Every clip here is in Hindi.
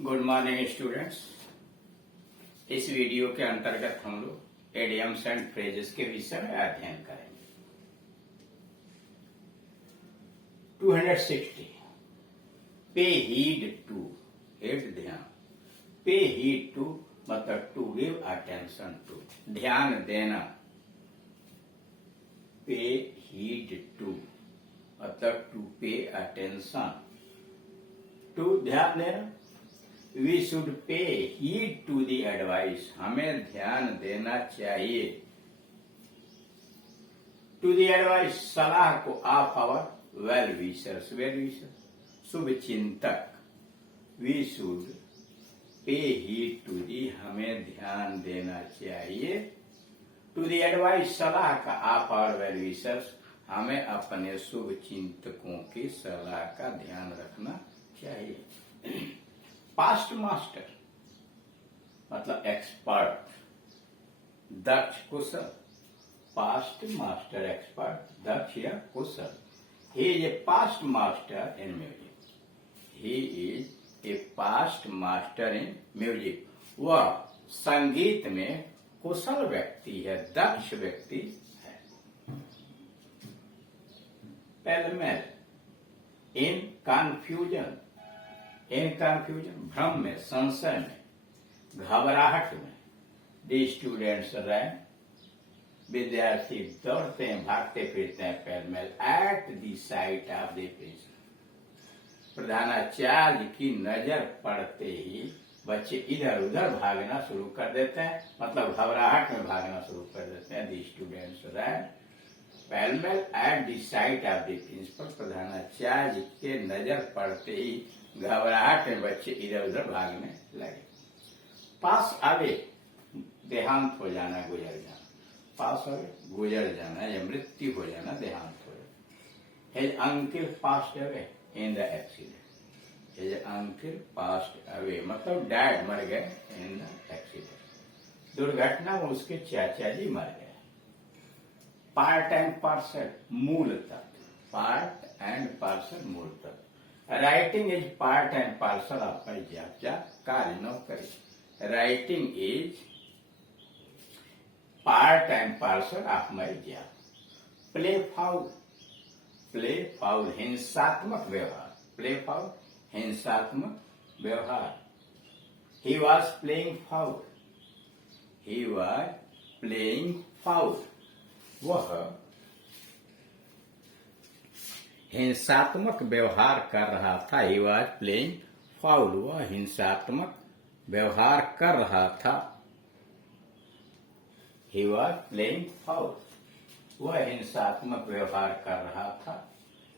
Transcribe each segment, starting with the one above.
Good morning students. इस वीडियो के अंतर्गत हम लोग एडियम्स एंड फ्रेजेस के विषय में अध्ययन करेंगे। 260 पे हीड टू, हेड ध्यान, पे हीड टू मतलब टू गिव अटेंशन टू, ध्यान देना। पे हीड टू मतलब टू पे अटेंशन, टू ध्यान देना। We should pay heed to the advice, हमें ध्यान देना चाहिए to the advice, सलाह को, of our well wishers, शुभ चिंतक। We should pay heed to the, हमें ध्यान देना चाहिए to the advice, सलाह का, of our well wishers, हमें अपने शुभ चिंतकों की सलाह का ध्यान रखना चाहिए। पास्ट मास्टर मतलब एक्सपर्ट, दक्ष कुशल। पास्ट मास्टर एक्सपर्ट, दक्ष या कुशल। He is a past master in music, he is a past master in music. वह संगीत में कुशल व्यक्ति है, दक्ष व्यक्ति है। पेलमेल, इन कन्फ्यूजन, भ्रम में, संशय में, घबराहट में। द स्टूडेंट्स रैन, विद्यार्थी दौड़ते हैं, भागते फिरते हैं पैदल at the sight of the principal. प्रधानाचार्य की नजर पड़ते ही बच्चे इधर उधर भागना शुरू कर देते हैं, मतलब घबराहट में भागना शुरू कर देते हैं। द स्टूडेंट्स रैन पैदल at the sight of the principal. प्रधानाचार्य के नजर पड़ते ही घबराहट में बच्चे इधर उधर भागने लगे। पास अवे, देहांत हो जाना, गुजर जाना। पास अवे, गुजर जाना या मृत्यु हो जाना, देहांत हो जाना। His uncle passed away in the accident. His uncle passed away मतलब डैड मर गए इन द एक्सीडेंट, दुर्घटना में उसके चाचा जी मर गए। पार्ट एंड पार्सल, मूल तत्व। पार्ट एंड पार्सल, मूल तत्व। Writing is part and parcel of my job, कार्य नौकरी। Writing is part and parcel of my job. Play foul, play foul हिंसात्मक व्यवहार। प्ले फाउल हिंसात्मक व्यवहार। He was playing foul, he was playing foul. वह हिंसात्मक व्यवहार कर रहा था। ही वॉज प्लेइंग फाउल, वह हिंसात्मक व्यवहार कर रहा था। ही वॉज प्लेइंग फाउल, वह हिंसात्मक व्यवहार कर रहा था।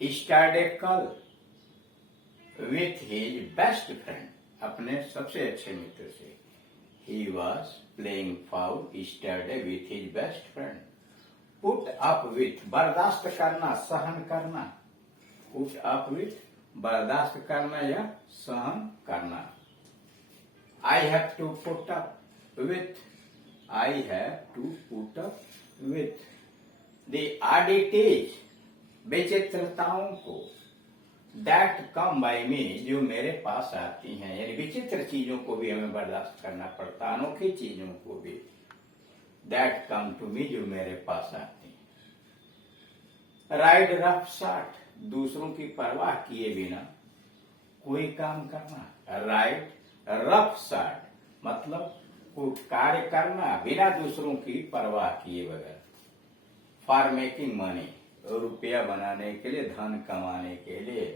स्टडी कल विथ हिज बेस्ट फ्रेंड, अपने सबसे अच्छे मित्र से। He was playing foul, study with his best friend. Put up with, बर्दाश्त करना, सहन करना। पुट अप विथ, बर्दाश्त करना या सहन करना। I have to put up with, I have to put up with the oddities, विचित्रताओं को। दैट कम बाय मी, जो मेरे पास आती हैं, यानी विचित्र चीजों को भी हमें बर्दाश्त करना पड़ता, अनोखी चीजों को भी। दैट कम टू मी, जो मेरे पास आती हैं। राइड रफ शॉट, दूसरों की परवाह किए बिना कोई काम करना। राइट रफ शॉट मतलब कोई कार्य करना बिना दूसरों की परवाह किए बगैर। फॉर मेकिंग मनी, रुपया बनाने के लिए, धन कमाने के लिए।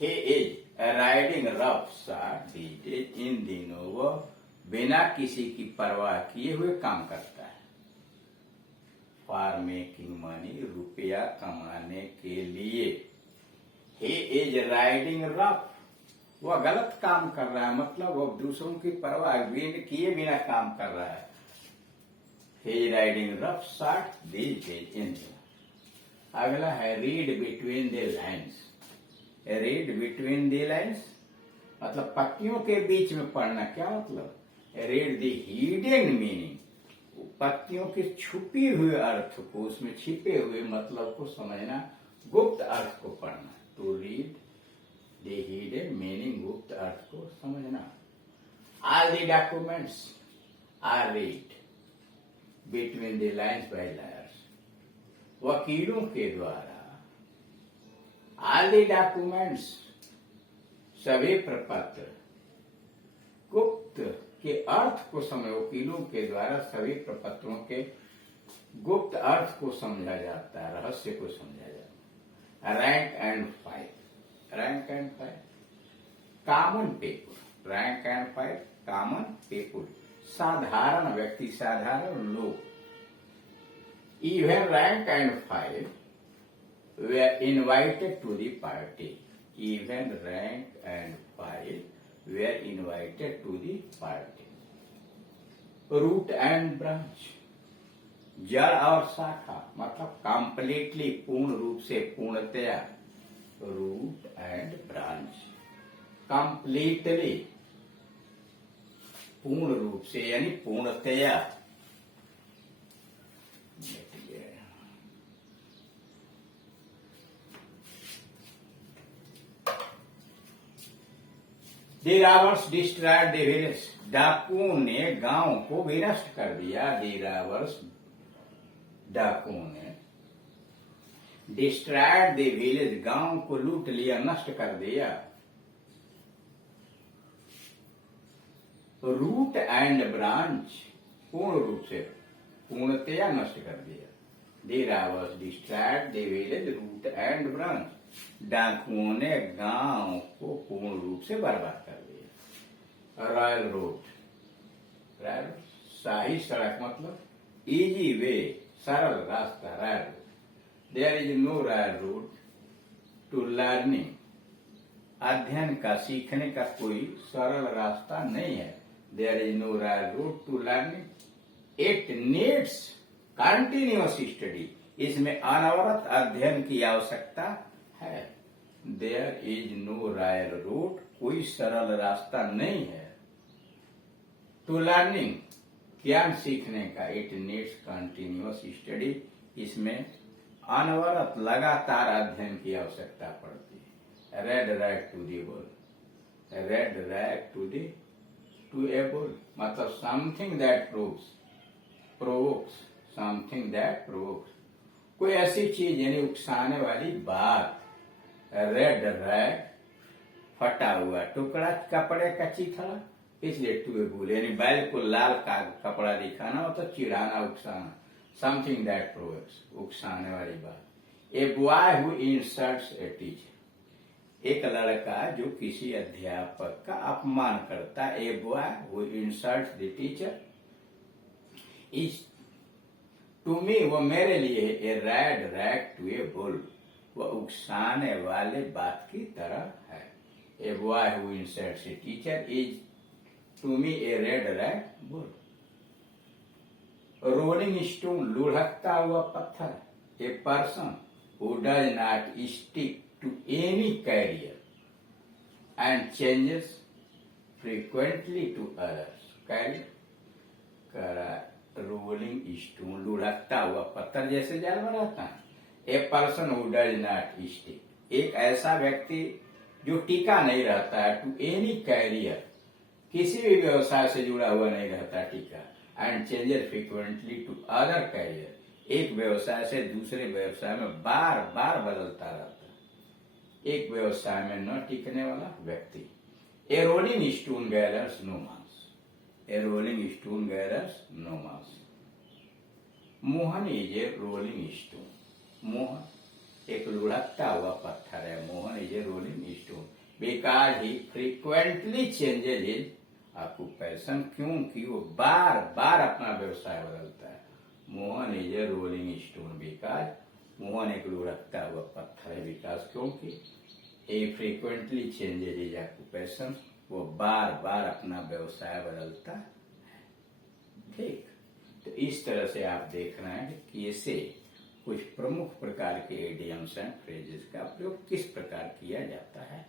He is riding roughshod these days, इन दिनों वह बिना किसी की परवाह किए हुए काम करता है। फॉर मेकिंग मनी, रुपया कमाने के लिए। ही इज राइडिंग रफ, वह गलत काम कर रहा है, मतलब वह दूसरों की परवाह किए बिना काम कर रहा है। He is riding roughshod these days, इन दिनों। अगला है read between the lines. Read between the lines मतलब पत्तियों के बीच में पढ़ना। क्या मतलब? रीड द हिडन मीनिंग, पत्तियों के छुपे हुए अर्थ को, उसमें छिपे हुए मतलब को समझना, गुप्त अर्थ को पढ़ना। To read the hidden meaning, गुप्त अर्थ को समझना। All the documents are read between the lines by lawyers. वकीलों के द्वारा all the documents, सभी प्रपत्र गुप्त के अर्थ को समझ, वकीलों के द्वारा सभी प्रपत्रों के गुप्त अर्थ को समझा जाता है, रहस्य को समझा जाता है। Rank and file, rank and file, common people, rank and file, common people, साधारण व्यक्ति, साधारण लोग। Even rank and file were invited to the party. Even rank and file were invited to the party. Root and branch, जड़ और शाखा, मतलब कंप्लीटली, पूर्ण रूप से, पूर्णतया। रूट एंड ब्रांच, कंप्लीटली, पूर्ण रूप से यानी पूर्णतया। The robbers destroyed the village. डाकुओं ने गांव को विनष्ट कर दिया। The robbers, डाकुओं ने destroyed the village, गांव को लूट लिया, नष्ट कर दिया। रूट एंड ब्रांच, पूर्ण रूप से, पूर्णतया नष्ट कर दिया। The robbers destroyed the village, root and branch. डाकुओं ने गांव को पूर्ण रूप से बर्बाद कर दिया। रॉयल रोड, रॉयल, शाही सड़क, मतलब इजी वे, सरल रास्ता, royal road. There is no royal road to learning, अध्ययन का, सीखने का कोई सरल रास्ता नहीं है। There is no royal road to learning, it needs continuous study, इसमें अनवरत अध्ययन की आवश्यकता है। There is no royal road, कोई सरल रास्ता नहीं है। टू लर्निंग, ज्ञान सीखने का, इट नीड्स कंटिन्यूअस स्टडी, इसमें अनवरत लगातार अध्ययन की आवश्यकता पड़ती है। Red rag to the bull, red rag to a bull, मतलब something that provokes, something that provokes, कोई ऐसी चीज यानी उकसाने वाली बात। रेड रैग, फटा हुआ टुकड़ा कपड़े का चिथड़ा, इसलिए टू ए बुल, यानी बैल को लाल का कपड़ा दिखाना, मतलब चिढ़ाना, उकसाना। समथिंग दैट प्रोवोक्स, उकसाने वाली बात। A boy who insults a teacher, एक लड़का जो किसी अध्यापक का अपमान करता है। A boy who insults the teacher is to me, वो मेरे लिए a red rag to a bull, वह उकसाने वाले बात की तरह है। A boy who insults a teacher is to me a red rag bull. Rolling stone, लुढ़कता हुआ पत्थर। ए person who does not stick to any career and changes frequently to others, career, rolling stone, लुढ़कता हुआ पत्थर, जैसे जानवर रहता है। A person who does not stick, एक ऐसा व्यक्ति जो टिका नहीं रहता है। टू एनी कैरियर, किसी भी व्यवसाय से जुड़ा हुआ नहीं रहता टिका। And changes frequently to other career, एक व्यवसाय से दूसरे व्यवसाय में बार बार बदलता रहता है। एक व्यवसाय में न टिकने वाला व्यक्ति। A rolling stone gathers no moss, a rolling stone gathers no moss. Mohan is a rolling stone, Mohan एक लुढ़कता हुआ पत्थर है। Mohan is a rolling stone because he frequently changes his occupation, क्योंकि वो बार बार अपना व्यवसाय बदलता है। Mohan is a rolling stone because, Mohan एक लुढ़कता हुआ पत्थर है। बिकॉज, क्योंकि a frequently changes his occupation, वो बार बार अपना व्यवसाय बदलता है। ठीक, तो इस तरह से आप देख रहे हैं कि ऐसे कुछ प्रमुख प्रकार के इडियम्स एंड फ्रेजेस का प्रयोग किस प्रकार किया जाता है।